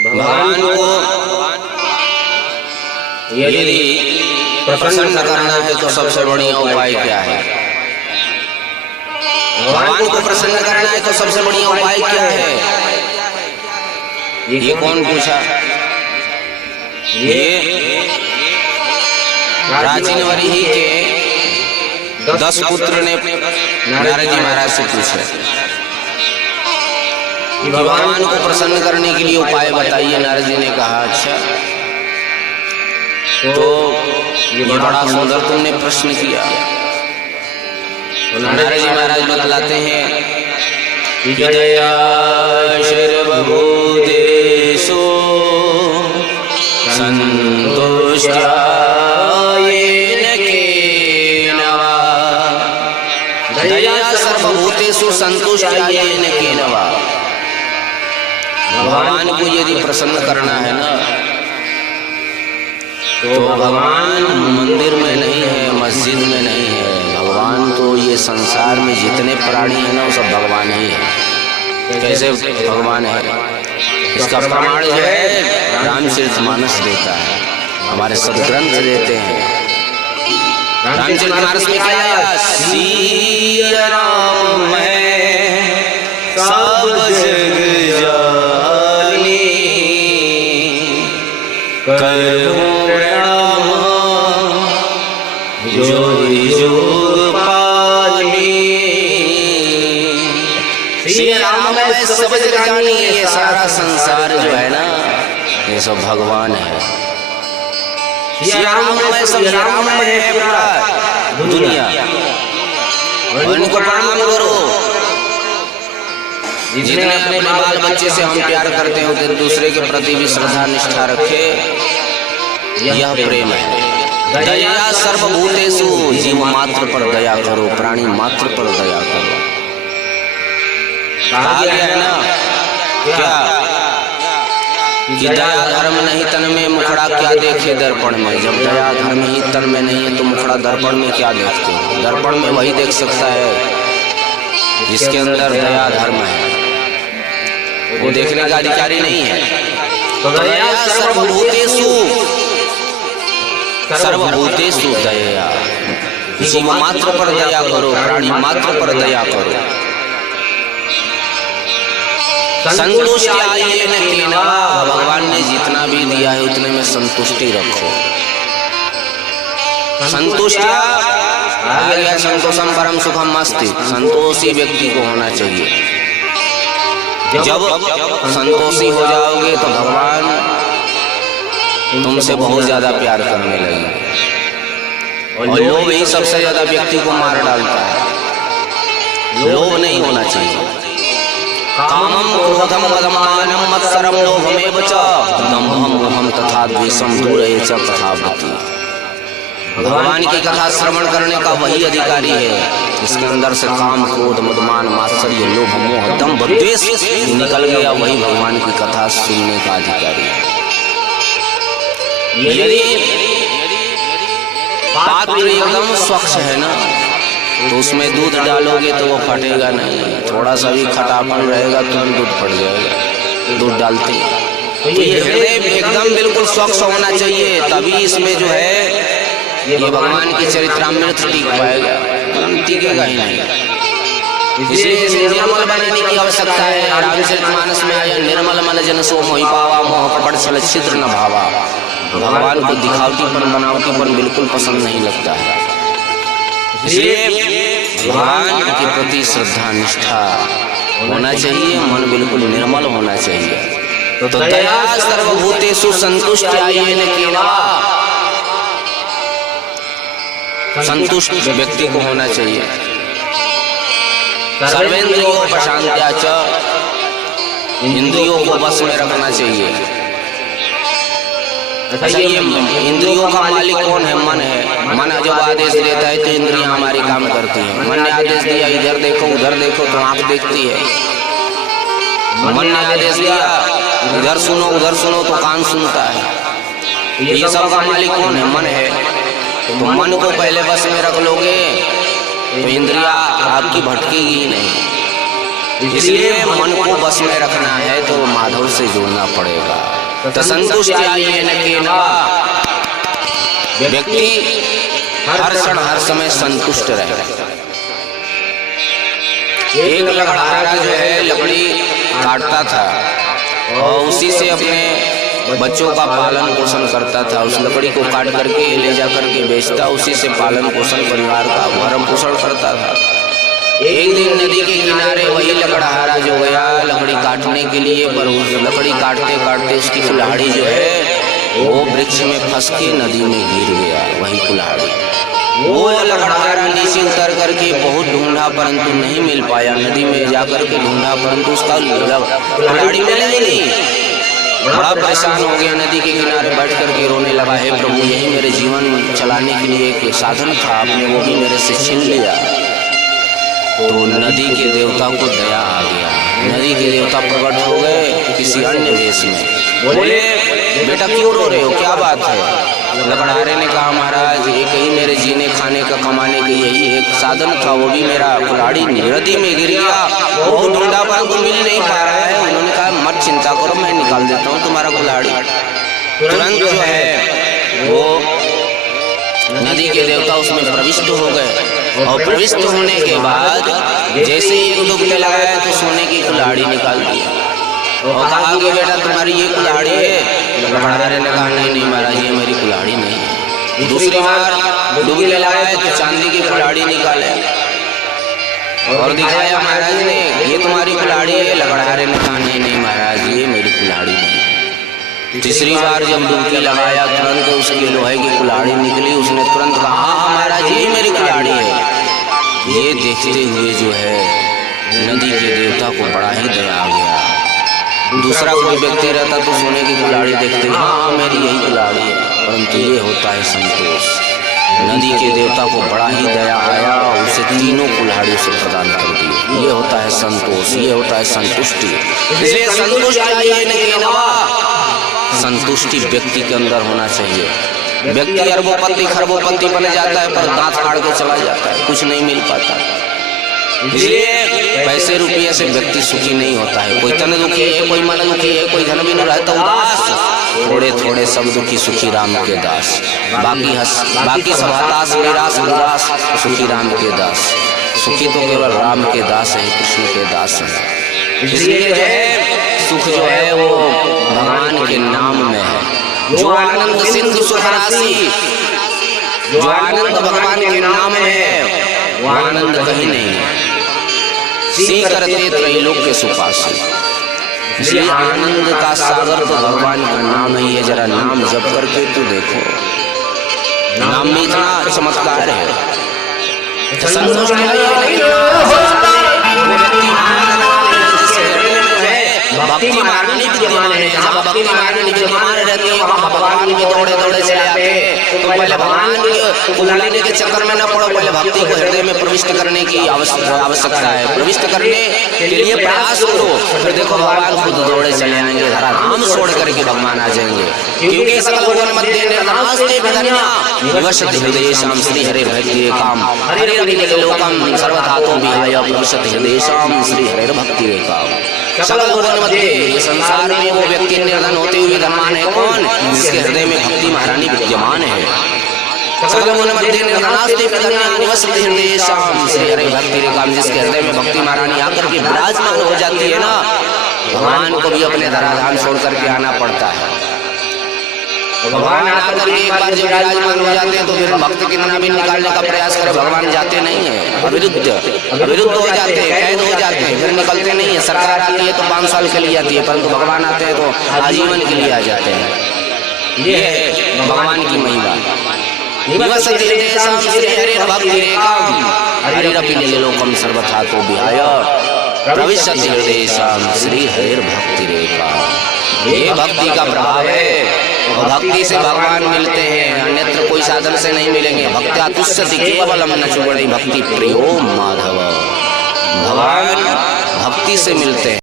भगवान को यदि प्रसन्न करना है तो सबसे बढ़िया उपाय क्या है? भगवान को प्रसन्न करना है तो सबसे बढ़िया उपाय क्या है? ये कौन पूछा? ये प्राचीन वरीहि के 10 पुत्र ने नारद जी महाराज से पूछा कि भगवान को प्रसन्न करने के लिए उपाय बताइए। नारद जी ने कहा अच्छा तो ये बड़ा सुंदर तुमने प्रश्न किया। नारद जी महाराज बतलाते हैं कि दया सर्वभूतेषु संतुष्ट्या येन केन वा। दया सर्वभूतेषु संतुष्ट्या येन केन वा। भगवान को यदि प्रसन्न करना है ना तो भगवान मंदिर में नहीं है, मस्जिद में नहीं है। भगवान तो ये संसार में जितने प्राणी हैं ना वो सब भगवान ही है। कैसे भगवान है इसका प्रमाण जो है रामचरितमानस देता है, हमारे सदग्रंथ देते हैं। रामचरितमानस में क्या है? सिया राम है सब जग जानी, करो जोगी जोग पालनी। श्री राम में सब जग जानी। ये सारा संसार जो है ना ये सब भगवान है। श्री राम में सब राम है पूरा दुनिया। उनको प्रणाम करो। जितने अपने बाल बच्चे से हम प्यार करते हैं उतने दूसरे के प्रति भी श्रद्धा निष्ठा रखे, यह प्रेम है। दया सर्वभूतेषु, जीव मात्र पर दया करो, प्राणी मात्र पर दया करो। कहा गया है ना क्या कि दया धर्म नहीं तन में, मुखड़ा क्या देखे दर्पण में। जब दया धर्म ही तन में नहीं है तो मुखड़ा दर्पण में क्या देखते हो? दर्पण में वही देख सकता है जिसके अंदर दया धर्म है, वो देखने का अधिकारी नहीं है। तो दया सर्वभूतेषु, सर्वभूतेषु दया। जीव मात्र पर दया करो, प्राणी मात्र पर दया करो। संतुष्टि येन केन वा। भगवान ने जितना भी दिया है उतने में संतुष्टि रखो। संतुष्टिया आ गया संतोषम परम सुखम अस्ति। संतोषी व्यक्ति को होना चाहिए। जब संतोषी हो जाओगे तो भगवान तुमसे बहुत ज्यादा प्यार करने लगेंगे। और लोभ ही सबसे ज्यादा व्यक्ति को मार डालता है। लोभ नहीं होना चाहिए। कामम क्रोधम मदमानम मत्सरम लोभमेव च दम्भम मोहम तथा द्वेषम दूरये च कथावृत्ति। भगवान की कथा श्रवण करने का वही अधिकारी है जिसके अंदर से काम क्रोध मदमान मात्सर्य लोभ मोह दंभ द्वेष निकल गया, वही भगवान की कथा सुनने का अधिकारी है। यदि पात्र एकदम स्वच्छ है ना तो उसमें दूध डालोगे तो वो फटेगा नहीं। थोड़ा सा भी खटापन रहेगा तुरंत दूध फट जाएगा, दूध डालते। तो ये हृदय एकदम बिल्कुल स्वच्छ होना चाहिए, तभी इसमें जो है ये भगवान की चरित्रामृत टिक पाएगा, टिकेगा ही नहीं। इसलिए निर्मल बनने की आवश्यकता है। रामचरितमानस में आया निर्मल मन जन सो मोहि पावा, मोह कपट छल छिद्र न भावा। भगवान को दिखावटीपन बनावटीपन बिल्कुल पसंद नहीं लगता है। इसलिए भगवान के प्रति श्रद्धा निष्ठा होना चाहिए, मन बिल्कुल निर्मल होना चाहिए। तो दया सर्वभूतेषु संतुष्ट्या येन केन वा। संतुष्ट व्यक्ति को होना चाहिए। सर्वेंद्रियोपशांत्या च, इंद्रियों को बस में रखना चाहिए। अच्छा ये इंद्रियों का मालिक कौन है? मन है। मन जब आदेश देता है तो इंद्रियां हमारी काम करती हैं। मन ने आदेश दिया इधर देखो उधर देखो तो आंख देखती है। मन ने आदेश दिया इधर सुनो उधर सुनो तो कान सुनता है। ये सब का मालिक कौन है? मन है। तो मन को पहले बस में रख लोगे तो इंद्रिया आपकी भटकेगी ही नहीं। इसलिए मन को बस में रखना है तो माधव से जुड़ना पड़ेगा। तो संतुष्ट आइए न के नवा, व्यक्ति हर क्षण हर समय संतुष्ट रहे। एक लकड़हारा जो है लकड़ी काटता था और उसी से अपने बच्चों का पालन पोषण करता था। उस लकड़ी को काट करके ले जा करके बेचता, उसी से पालन पोषण परिवार का भरण पोषण करता था। एक दिन नदी के किनारे वही लकड़हारा जो गया लकड़ी काटने के लिए, पर उस लकड़ी काटते काटते उसकी कुल्हाड़ी जो है वो वृक्ष में फंस के नदी में गिर गया। वही कुल्हाड़ी, वो लकड़हारा नीचे उतर करके बहुत ढूंढा परंतु नहीं मिल पाया। नदी में जाकर के ढूंढा परंतु उसका कुल्हाड़ी मिला ही नहीं। बड़ा परेशान हो गया, नदी के किनारे बैठ करके रोने लगा, हे प्रभु, यही मेरे जीवन चलाने के लिए एक साधन था, आपने वो भी मेरे से छीन लिया। तो नदी के देवता को दया आ गया। नदी के देवता प्रकट हो गए किसी अन्य वेश में, बोले बेटा क्यों रो रहे हो, क्या बात है। लकड़हारे ने कहा महाराज एक ही मेरे जीने खाने का कमाने के यही एक साधन था, वो भी मेरा कुल्हाड़ी नदी में गिर गया, वो ढूंढा पर मिल नहीं पा रहा है। उन्होंने कहा मत चिंता करो, मैं निकाल देता हूँ तुम्हारा कुल्हाड़ी। तुरंत जो है वो नदी के देवता उसमें प्रविष्ट हो गए और प्रविष्ट होने के बाद जैसे ही डुबने लगाया तो सोने की कुल्हाड़ी निकाल दी और कहा कि बेटा तुम्हारी ये कुल्हाड़ी है। लकड़हारे ने कहा नहीं महाराज ये मेरी कुल्हाड़ी नहीं है। दूसरी बार डुबने लगाया तो चांदी की कुल्हाड़ी निकाले और दिखाया महाराज ने ये तुम्हारी कुल्हाड़ी है। लकड़हारे ने कहा नहीं महाराज ये मेरी कुल्हाड़ी नहीं है। तीसरी बार जब डुबकी लगाया तुरंत उसकी लोहे की कुल्हाड़ी निकली। उसने तुरंत कहा हाँ महाराज ये मेरी कुल्हाड़ी है। ये देखते हुए जो है नदी के देवता को बड़ा ही दया आ गया। दूसरा कोई व्यक्ति रहता तो सोने की कुल्हाड़ी देखते हाँ मेरी यही कुल्हाड़ी है, परंतु ये होता है संतोष। नदी के देवता को बड़ा ही दया आया और उसे तीनों कुल्हाड़ी से प्रदान कर दी। ये होता है संतोष, ये होता है संतुष्टि। इसलिए संतुष्टि व्यक्ति के अंदर होना चाहिए। व्यक्ति अरबोपति खरबोपति बन जाता है पर दांत फाड़ के चला जाता है, कुछ नहीं मिल पाता। इसलिए पैसे रुपये से व्यक्ति सुखी नहीं होता है। कोई तन दुखी है, कोई मन दुखी है, कोई धन भी न रहता उदास। थोड़े थोड़े सब दुखी सुखी राम के दास, बाकी सब हताश निराश उदास सुखी राम के दास। सुखी तो केवल राम के दास है, कृष्ण के दास है। इसलिए जो है सुख जो है वो भगवान के नाम में है। जो आनंद सिंधु सुख राशि, जो आनंद भगवान के नाम में है वो आनंद कहीं नहीं है। सी करते त्रैलोक्य सुपासी। इसलिए आनंद का सागर तो भगवान का नाम ही है। जरा नाम जप करके तू देखो, नाम में इतना चमत्कार है। भक्ति मार्गी विद्यमान है। जहाँ भक्ति मार्गी विद्यमान रहती है वहाँ भगवान के दौड़े दौड़े चले आते हैं। तो पहले भगवान को बुलाने के चक्कर में न पड़ो, पहले भक्ति को हृदय में प्रविष्ट करने की आवश्यकता है। प्रविष्ट करने के लिए प्रयास करो, फिर देखो भगवान खुद दौड़े चले आएंगे। धरा धाम छोड़ करके भगवान आ जाएंगे। क्योंकि सकल भुवन मध्य निर्नास्ते विधन्या विवशति हृदयेषां श्री हरे भक्ति काम हरिरनिखिल लोकम सर्वधातु विहाय विवशति हृदयेषां श्री हरे भक्ति काम। सकल भुवन मध्य, ये संसार में वो व्यक्ति निर्धन होते हुए धनवान है कौन? जिसके हृदय में भक्ति महारानी विद्यमान है। सकल भुवन मध्य निर्धनास्ते विधन्या निवसति हृदयेषां श्री हरे भक्ति काम। जिसके हृदय में भक्ति महारानी आकर के विराजमान हो जाती है ना, भगवान को भी अपने धराधाम छोड़ करके आना पड़ता है। भगवान आकर के एक बार जब विराजमान हो जाते हैं तो फिर भक्त कितना भी निकालने का प्रयास करे भगवान जाते नहीं है। अविरुद्ध हो जाते हैं, कैद हो जाते हैं, फिर निकलते नहीं है। सरकार आती है तो 5 साल के लिए आती है, परंतु भगवान आते हैं तो आजीवन के लिए आ जाते हैं। ये है भगवान की महिमा। निवसति हृदयेषां श्री हरे भक्ति काम हरिरपि लोकम सर्वधातु विहाय प्रविशति हृदयेषां श्री हरे भक्ति काम। ये भक्ति का प्रभाव है। और भक्ति से भगवान मिलते हैं, अन्यत्र कोई साधन से नहीं मिलेंगे। भक्त्या तुष्यति केवलम न चूर्णे भक्ति प्रियो माधव। भगवान भक्ति से मिलते हैं।